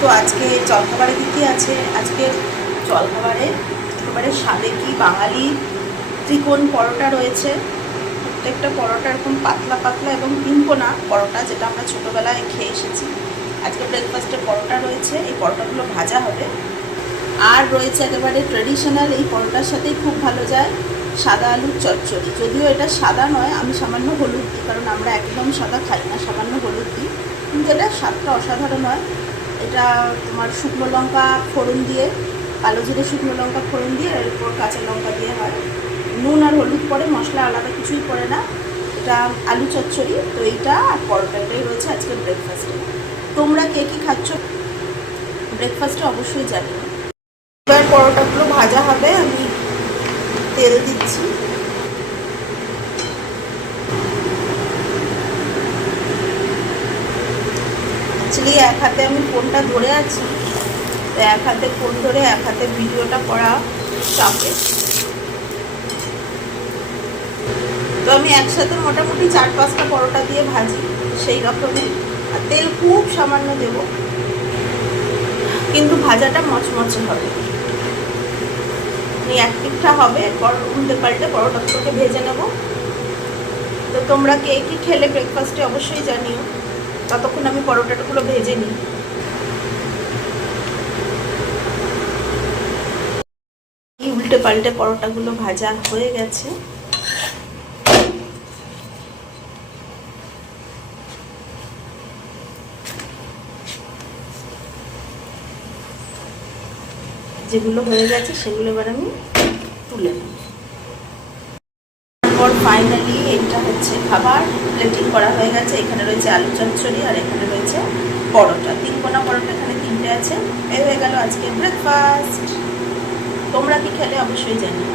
তো আজকে জলখাবারে কী আছে? আজকে জলখাবারে একেবারে সাবেকি বাঙালি ত্রিকোণ পরোটা রয়েছে। প্রত্যেকটা পরোটা এরকম পাতলা পাতলা এবং তিনকোনা পরোটা, যেটা আমরা ছোটোবেলায় খেয়ে এসেছি। আজকে ব্রেকফাস্টে পরোটা রয়েছে, এই পরোটাগুলো ভাজা হবে। আর রয়েছে একেবারে ট্রেডিশনাল, এই পরোটার সাথেই খুব ভালো যায় সাদা আলুর চচ্চড়ি। যদিও এটা সাদা নয়, আমি সামান্য হলুদ দিই, কারণ আমরা একদম সাদা খাই না, সামান্য হলুদ দিই, কিন্তু এটা স্বাদটা অসাধারণ হয়। এটা তোমার শুকনো লঙ্কা ফোড়ন দিয়ে, কালো জিরে শুকনো লঙ্কা ফোড়ন দিয়ে, এর উপর কাঁচা লঙ্কা দিয়ে হয়। নুন আর হলুদ পরে, মশলা আলাদা কিছুই পড়ে না। এটা আলু চচ্চড়ি। তো এইটা আর পরোটাটাই রয়েছে আজকে ব্রেকফাস্টে। তোমরা কে কী খাচ্ছ ব্রেকফাস্টে অবশ্যই জানিও। এবার পরোটাগুলো ভাজা হবে, আমি তেল দিচ্ছি। অ্যাকচুয়ালি এক হাতে আমি ফোনটা ধরে আছি, তো এক হাতে ফোন ধরে এক হাতে ভিডিওটা করা চাপে। তো আমি একসাথে মোটামুটি 4-5টা পরোটা দিয়ে ভাজি, সেই রকমই। আর তেল খুব সামান্য দেব, কিন্তু ভাজাটা মচমচে হবে। এক পিঠটা হবে, এরপর উল্টে পাল্টে পরোটাগুলোকে ভেজে নেব। তো তোমরা কে কী খেলে ব্রেকফাস্টে অবশ্যই জানিও। ততক্ষণ আমি পরোটাগুলো ভেজে নিই। উল্টে পাল্টে পরোটাগুলো ভাজা হয়ে গেছে। যেগুলো হয়ে গেছে সেগুলো এবার আমি তুলে নেব। তারপর ফাইনালি এটা হচ্ছে খাবার, প্লেটিং করা হয়ে গেছে। এখানে রয়েছে আলু চচ্চড়ি আর এখানে রয়েছে পরোটা, 3 কোনা পরোটা এখানে 3টে আছে। এই হয়ে গেল আজকে ব্রেকফাস্ট। তোমরা কি খেলে অবশ্যই জানিও।